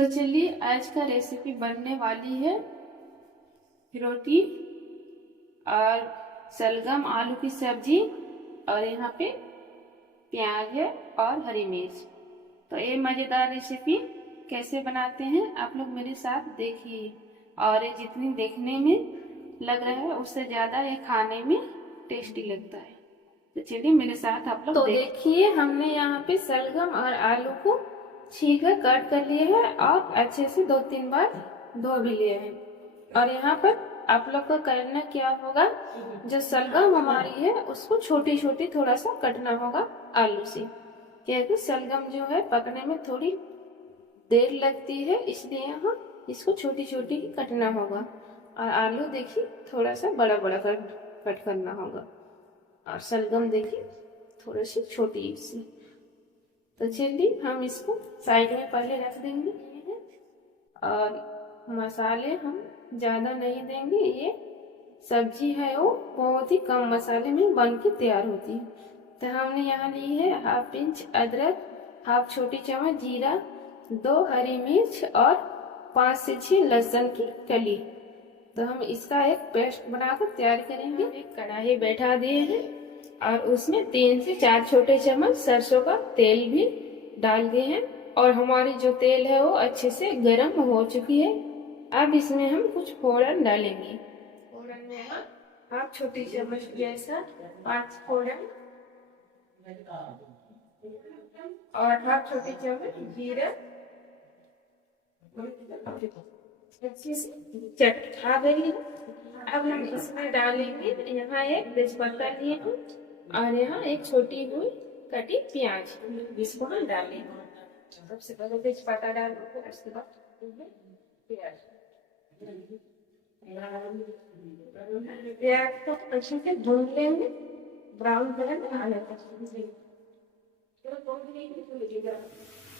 तो चलिए आज का रेसिपी बनने वाली है रोटी और सलगम आलू की सब्जी और यहाँ पे प्याज है और हरी मिर्च। तो ये मज़ेदार रेसिपी कैसे बनाते हैं आप लोग मेरे साथ देखिए। और ये जितनी देखने में लग रहा है उससे ज़्यादा ये खाने में टेस्टी लगता है। तो चलिए मेरे साथ आप लोग देखिए। हमने यहाँ पे सलगम और आलू को छील कर कट कर लिए हैं और अच्छे से 2-3 बार धो भी लिए हैं। और यहाँ पर आप लोग को करना क्या होगा, जो सलगम हमारी है उसको छोटी छोटी थोड़ा सा कटना होगा आलू से, क्योंकि सलगम जो है पकने में थोड़ी देर लगती है, इसलिए यहाँ इसको छोटी छोटी ही कटना होगा। और आलू देखिए थोड़ा सा बड़ा बड़ा कट करना होगा और सलगम देखिए थोड़ी सी छोटी सी। तो चलिए हम इसको साइड में पहले रख देंगे और मसाले हम ज़्यादा नहीं देंगे। ये सब्जी है वो बहुत ही कम मसाले में बन के तैयार होती है। तो हमने यहाँ ली है 1/2 इंच अदरक, 1/2 छोटी चम्मच जीरा, 2 हरी मिर्च और 5 से 6 लहसुन की कली। तो हम इसका एक पेस्ट बनाकर तैयार करेंगे। एक कढ़ाई बैठा दिए हैं और उसमें 3 से 4 छोटे चम्मच सरसों का तेल भी डाल दिए हैं और हमारी जो तेल है वो अच्छे से गर्म हो चुकी है। अब इसमें हम कुछ फोड़न डालेंगे। फोड़न में हम 1/2 छोटी चम्मच जैसा 5 फोड़न और 1/2 छोटी चम्मच जीरा अच्छे से चट आ गई है। अब हम इसमें डालेंगे यहाँ एक तेजपत्ता लिए हैं और यहाँ एक छोटी हुई कटी प्याज, इसको हम डालेंगे। सबसे पहले तेजपत्ता डालेंगे, उसके बाद प्याज। प्याज को अच्छे से भून लेंगे ब्राउन कलर आने तक।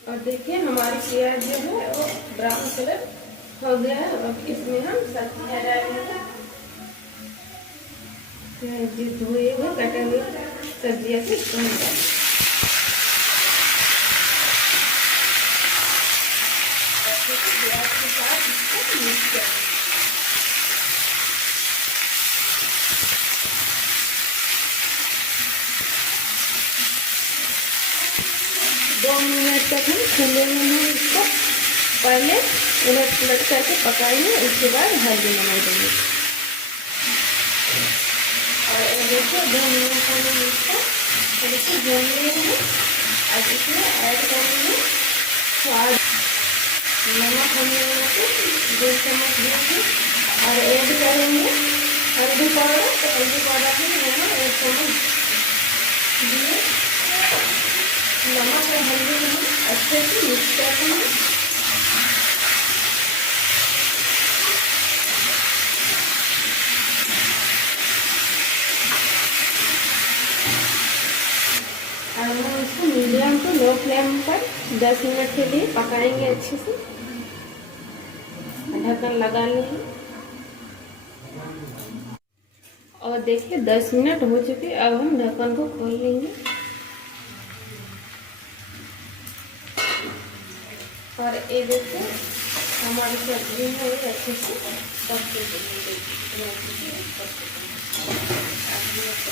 और देखिए हमारी प्याज जो है वो ब्राउन कलर हो गया है। अब इसमें हम सब्जियाँ डालेंगे, धोए हुए कटे हुए सब्जियाँ से इसको डालेंगे। 2 मिनट तक हम खुले में इसको पहले उलट पुलट करके पकाएंगे, उसके बाद हल्दी नमक देंगे। और देखिए 2 मिनट में इसको थोड़ी भून लेंगे। अब इसमें ऐड करेंगे स्वाद नमक, हम लोगों को 2 चम्मच देंगे और ऐड करेंगे हल्दी पाउडर। तो हल्दी पाउडर भी यहाँ 1 चम्मच दिए। नमक और हल्दी हम अच्छे से मिक्स करेंगे। और हम इसको मीडियम टू लो फ्लेम पर 10 मिनट के लिए पकाएंगे अच्छे से। ढक्कन लगा लेंगे और देखिए 10 मिनट हो चुके। अब हम ढक्कन को खोल लेंगे और ये देखिए हमारी सब्जी है ये अच्छे से पक चुकी है।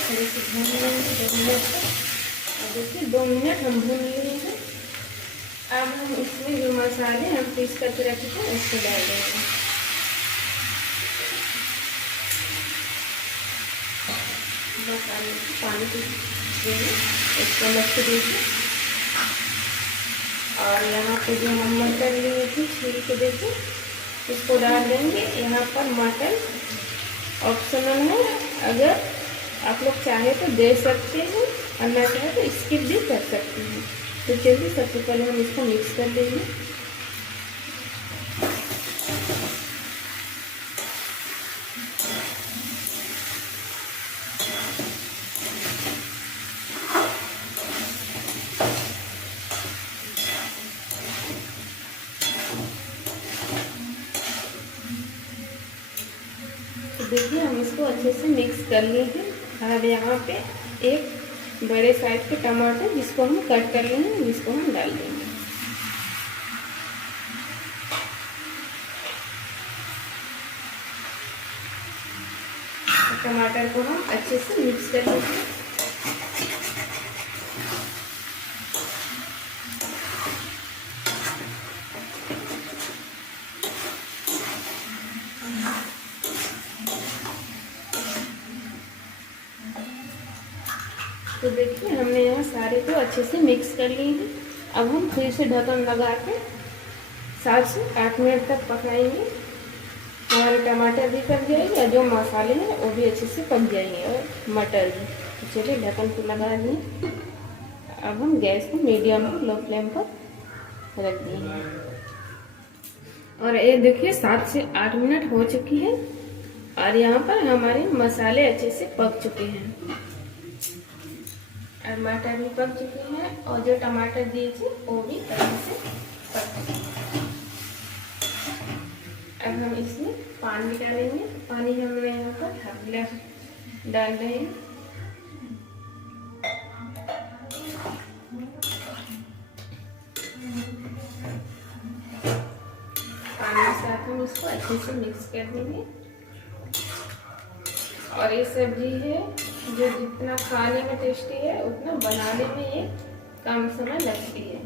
थोड़ी सी भून लेंगे 2 मिनट तक। और देखिए 2 मिनट हम भून लिए हैं। अब हम इसमें जो मसाले हम पीस करके रखे थे उसको डाल देंगे। बस पानी देंगे इसको लग देखिए। और यहाँ पे जो हम मटर लिए थे छील के देखिए इसको डाल देंगे। यहाँ पर मटर ऑप्शनल है, अगर आप लोग चाहे तो दे सकते हैं और ना चाहे तो स्किप भी कर सकते हैं। तो चलिए सबसे पहले हम इसको मिक्स कर लेंगे। देखिए हम इसको अच्छे से मिक्स कर लिए हैं। अब यहाँ पे एक बड़े साइज के टमाटर जिसको हम कट कर लिए हैं, जिसको हम डाल देंगे। टमाटर को हम अच्छे से मिक्स कर लेंगे। तो देखिए हमने यहाँ सारे को अच्छे से मिक्स कर लिए हैं। अब हम फिर से ढक्कन लगा के 7 से 8 मिनट तक पकाएंगे। हमारे टमाटर भी पक जाएंगे और जो मसाले हैं वो भी अच्छे से पक जाएंगे और मटर भी। तो चलिए ढक्कन को लगा दिए। अब हम गैस को मीडियम लो फ्लेम पर रख दिए और ये देखिए 7 से 8 मिनट हो चुकी है और यहाँ पर हमारे मसाले अच्छे से पक चुके हैं और मटर भी पक चुके हैं और जो टमाटर दिए थे वो भी अच्छे से पक चुके हैं। अब हम इसमें पानी डालेंगे। पानी हमने यहाँ पर हाफ गिलास डाल रहे हैं। पानी के साथ हम इसको अच्छे से मिक्स कर देंगे। और ये सब्जी है जो जितना खाने में टेस्टी है उतना बनाने में ये कम समय लगती है।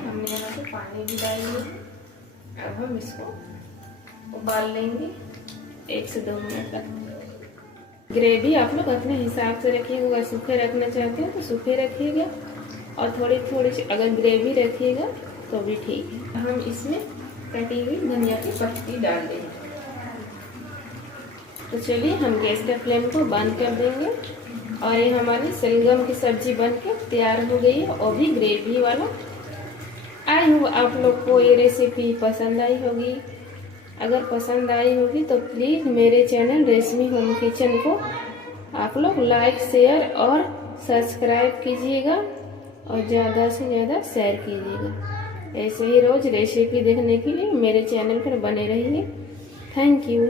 हमने यहाँ पे पानी भी डाल दिया। अब हम इसको उबाल लेंगे 1 से 2 मिनट तक। ग्रेवी आप लोग अपने हिसाब से रखिएगा। अगर सूखे रखना चाहते हैं तो सूखे रखिएगा और थोड़ी थोड़ी सी अगर ग्रेवी रखिएगा तो भी ठीक है। हम इसमें कटी हुई धनिया की पत्ती डाल देंगे। तो चलिए हम गैस के फ्लेम को बंद कर देंगे और ये हमारी शलगम की सब्जी बनके तैयार हो गई है और भी ग्रेवी वाला। आई होप आप लोग को ये रेसिपी पसंद आई होगी। अगर पसंद आई होगी तो प्लीज़ मेरे चैनल रेशमी होम किचन को आप लोग लाइक शेयर और सब्सक्राइब कीजिएगा और ज़्यादा से ज़्यादा शेयर कीजिएगा। ऐसे ही रोज़ रेसिपी देखने के लिए मेरे चैनल पर बने रहिए। Thank you.